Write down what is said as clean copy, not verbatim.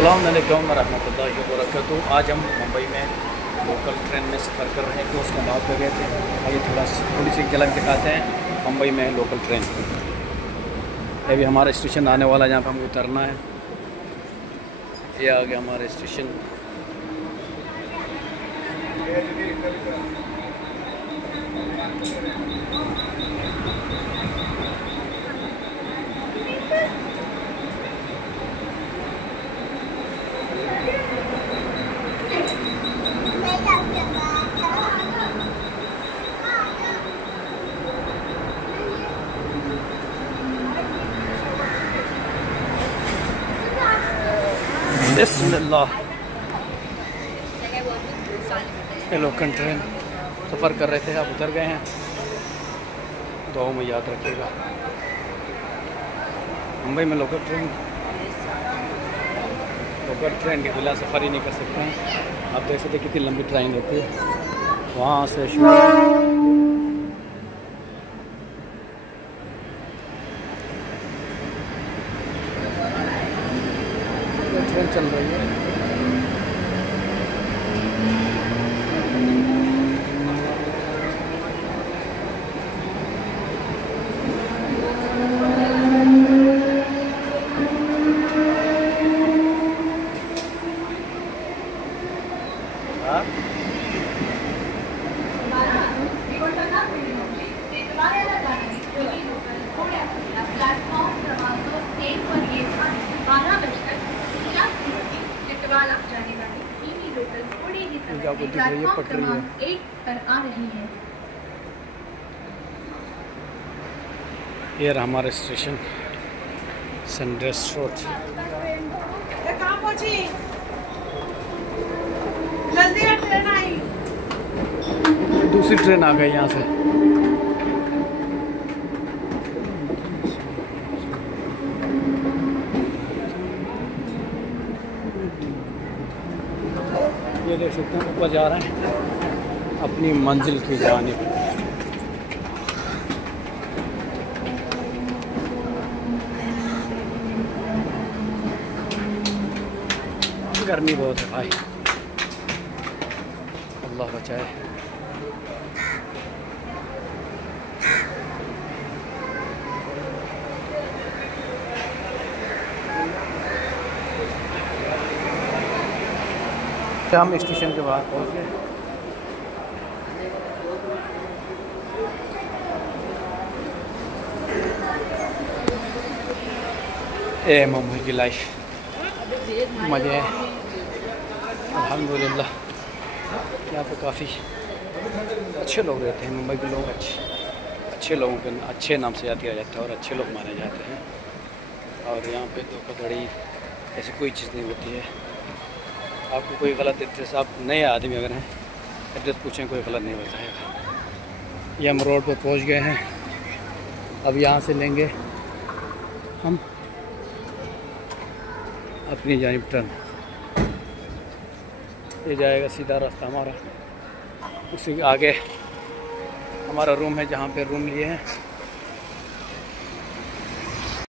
अस्सलाम वालेकुम रहमतुल्लाहि व बरकातुहू। आज हम मुंबई में लोकल ट्रेन में सफ़र कर रहे हैं, दोस्त के दावत पे गए थे। आइए थोड़ी सी झलक दिखाते हैं मुंबई में लोकल ट्रेन। अभी हमारा स्टेशन आने वाला है, जहाँ पर हमको उतरना है। ये आ गया हमारा स्टेशन। बिस्मिल्लाह। ये लोकल ट्रेन सफ़र कर रहे थे, अब उतर गए हैं। दुआओं में याद रखिएगा। मुंबई में लोकल ट्रेन के बिना सफ़र ही नहीं कर सकते हैं। आप देख सकते कितनी लंबी ट्रेन होती है। वहाँ से शुरू ट्रेन चल रही है। आपको दिख रही है पटरी है। ये रहा हमारा स्टेशन सनराइज रोड। दूसरी ट्रेन आ गई यहाँ से। ये देख सकते हैं ऊपर जा रहे हैं अपनी मंजिल की जानिब। गर्मी बहुत है भाई, अल्लाह बचाए। हम स्टेशन के बाहर पहुंच गए। ए मुंबई की लाइफ मज़े हैं अल्हम्दुलिल्लाह। यहाँ पे काफ़ी अच्छे लोग रहते हैं। मुंबई के लोग अच्छे लोगों के अच्छे नाम से याद किया जाता है और अच्छे लोग माने जाते हैं। और यहाँ पे धोखाधड़ी ऐसी कोई चीज़ नहीं होती है। आपको कोई गलत एड्रेस, आप नए आदमी अगर हैं, एड्रेस पूछें, कोई गलत नहीं बताएगा। ये हम रोड पर पहुंच गए हैं। अब यहाँ से लेंगे हम अपनी जानिब टर्न। ये जाएगा सीधा रास्ता हमारा। उसी आगे हमारा रूम है, जहाँ पे रूम लिए हैं।